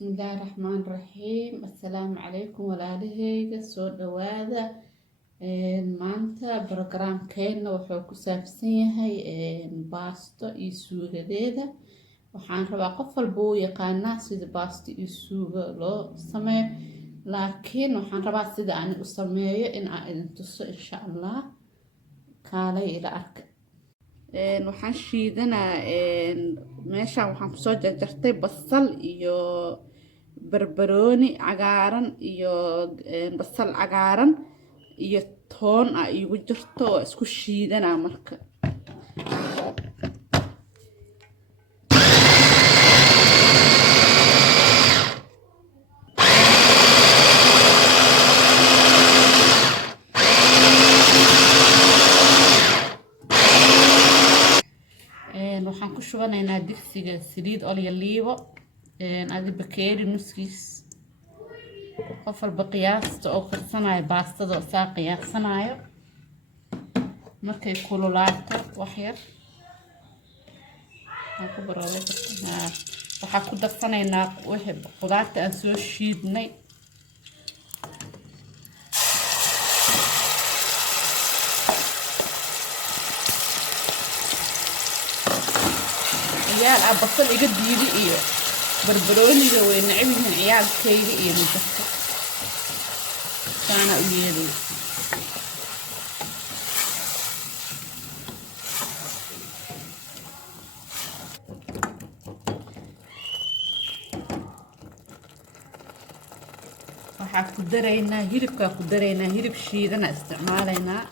Bismillaahi Raxmaani Raxiim. Assalaamu calaykum walaalaheyga soo dhawaada. Maanta barogaraamkeena wuxuu ku saabsan yahay baasto iyo suugadeeda. Waxaan rabaa qof walba uu yaqaanaa sida baasto iyo suugo loo sameeyo, laakiin waxaan rabaa sida aan u sameeyo in aan idin tuso insha Allah. Kaalay ila arka. Waxaan shiidanaa meeshaan waxaan kusoo jarjartay basal iyo barbarooni cagaaran iyo basal cagaaran iyo toon igu jirto oo isku shiidanaa marka. waxaan ku shubanaynaa digsiga saliid olyoliivo adi bakeeri nuskiis. qof walba qiyaasta oo karsanayo baastada oo saa qiyaasanayo. markay kululaato wax yar waxaan ku darsanaynaa wixii qudaarta aan soo shiidnay. ciyaal basal iga diidi iyo barbarooniga way necab yihiin ciyaalkayga iyo midabka saana u yeelay. waxaa ku daraynaa hilibkaa ku daraynaa hilib shiidana isticmaalaynaa.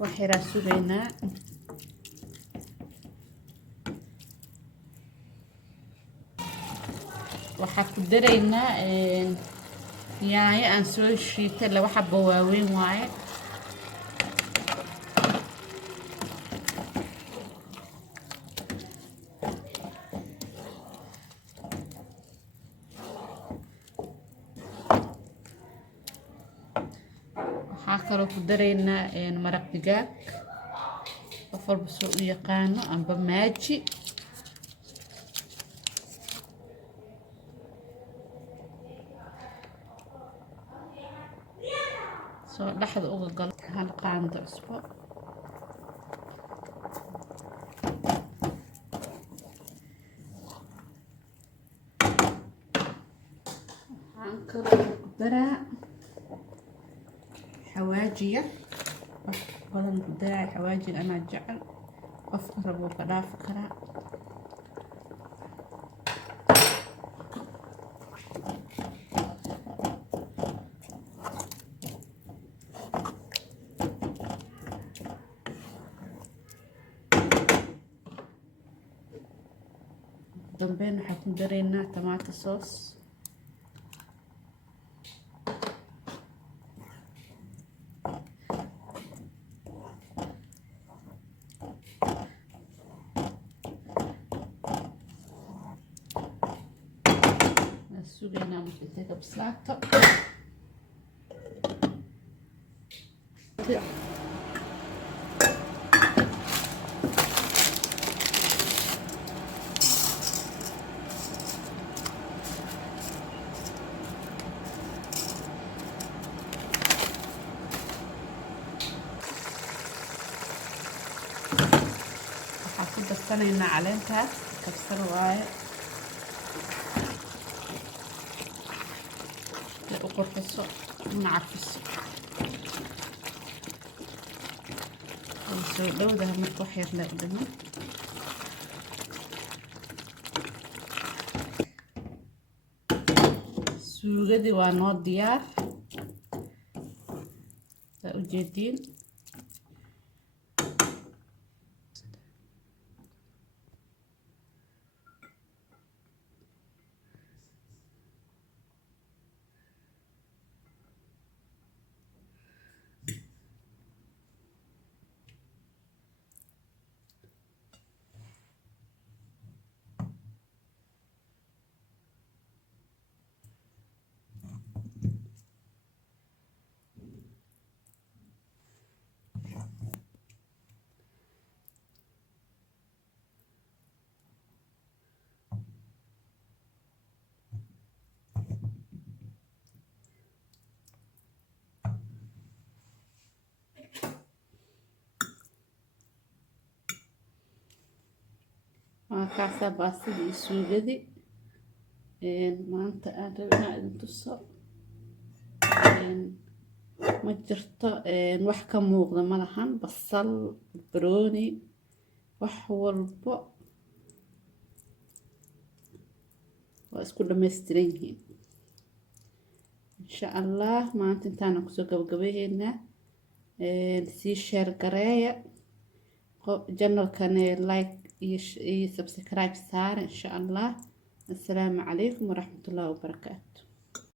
waxyara sugaynaa. waxaa ku daraynaa yaanyo aan soo shiitay laba xabo waaweyn waaye. waxaa kaloo ku daraynaa maraq digaag qof walba soo u yaqaano amba maaji. soo dhaxda uga gal hal qaando cusbo. waxaan kaloo ku daraa حواجية بدل بداية حواجي أنا جعل أفكر وكذا فكرة. دنبين حكون درينا طماطم صوص. سوينا مشتتة بسلاطة. حطيت الصينية عليها كبسة وايد وقرص ونعفس لو ده مرتاح يطلع قدامي. suugadii waa noo diyaar saa u jeediin. waa kaasaa baastadii iyo suugadii maanta aan rabinaa idin tuso ma jirto wax ka muuqda ma lahan basal barbarooni wax walbo waa isku dhammaystiran yihiin insha allah maanta intaana kusoo gabagabeynaa sii share gareeya channelkan like iyo subscribe saar insha allah. السلام عليكم ورحمة الله وبركاته.